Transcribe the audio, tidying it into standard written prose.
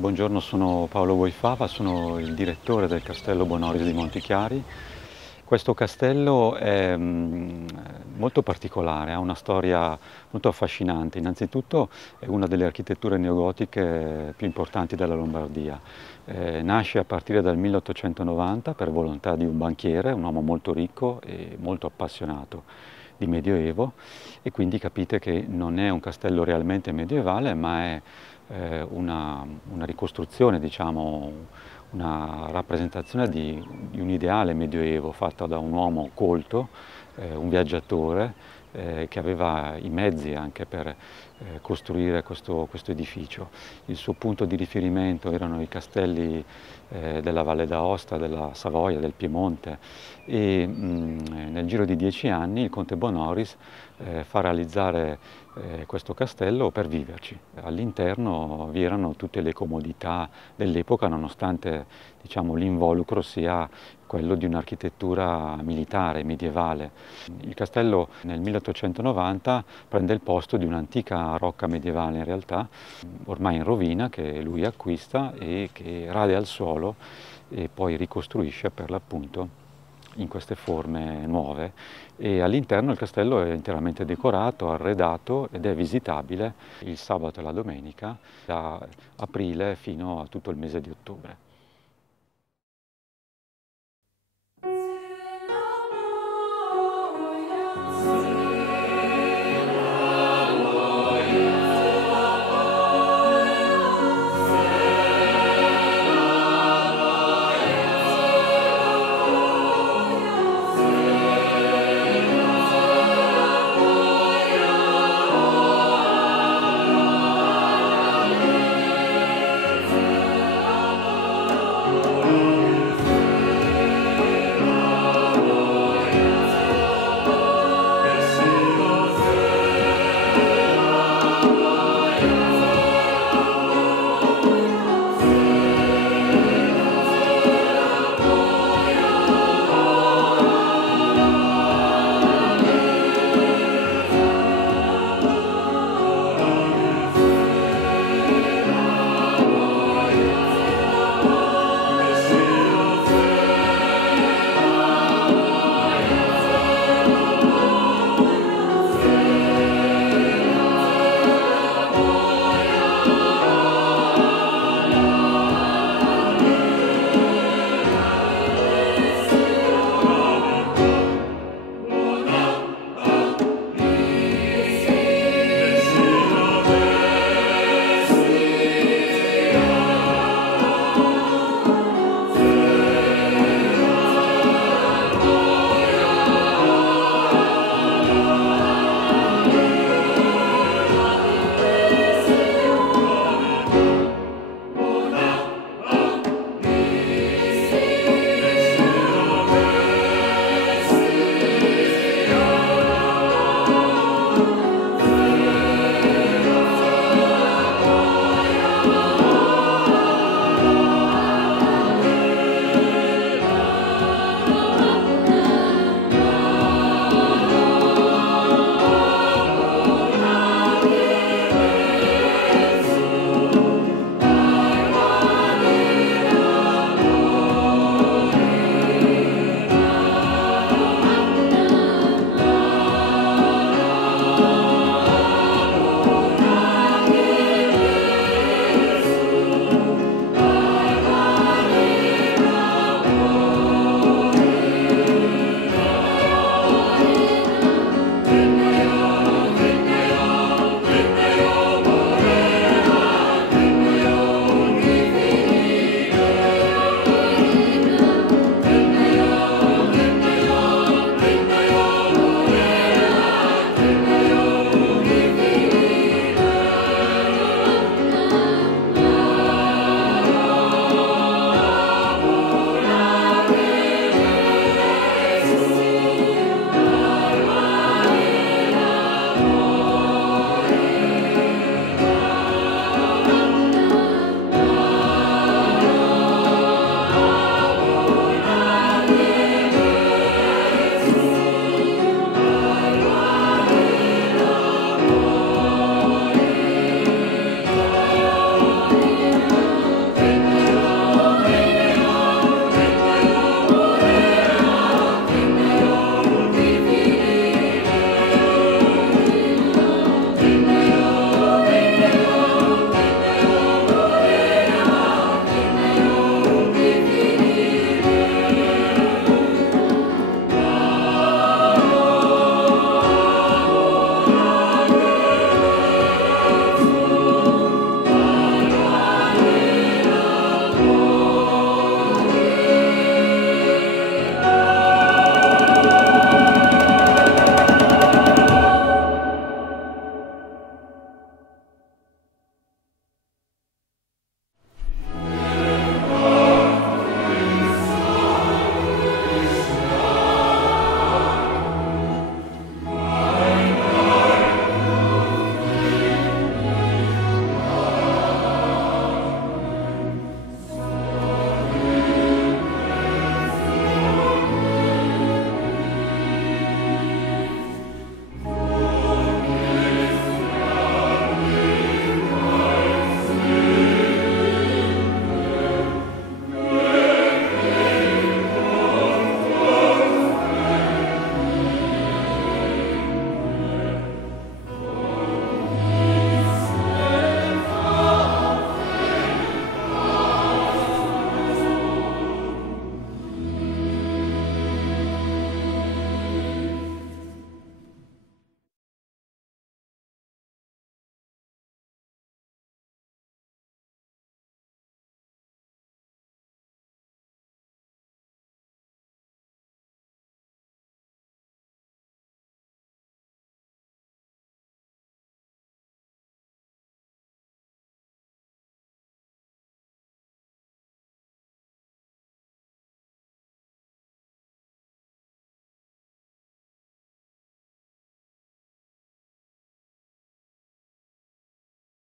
Buongiorno, sono Paolo Boifava, sono il direttore del Castello Bonoris di Montichiari. Questo castello è molto particolare, ha una storia molto affascinante. Innanzitutto è una delle architetture neogotiche più importanti della Lombardia. Nasce a partire dal 1890 per volontà di un banchiere, un uomo molto ricco e molto appassionato di Medioevo, e quindi capite che non è un castello realmente medievale, ma è una ricostruzione, diciamo, una rappresentazione di un ideale medioevo fatta da un uomo colto, un viaggiatore, che aveva i mezzi anche per costruire questo edificio. Il suo punto di riferimento erano i castelli della Valle d'Aosta, della Savoia, del Piemonte, e nel giro di 10 anni il conte Bonoris fa realizzare questo castello per viverci. All'interno vi erano tutte le comodità dell'epoca, nonostante, diciamo, l'involucro sia quello di un'architettura militare, medievale. Il castello nel 1890 prende il posto di un'antica rocca medievale, in realtà, ormai in rovina, che lui acquista e che rade al suolo e poi ricostruisce per l'appunto in queste forme nuove, e all'interno il castello è interamente decorato, arredato ed è visitabile il sabato e la domenica da aprile fino a tutto il mese di ottobre.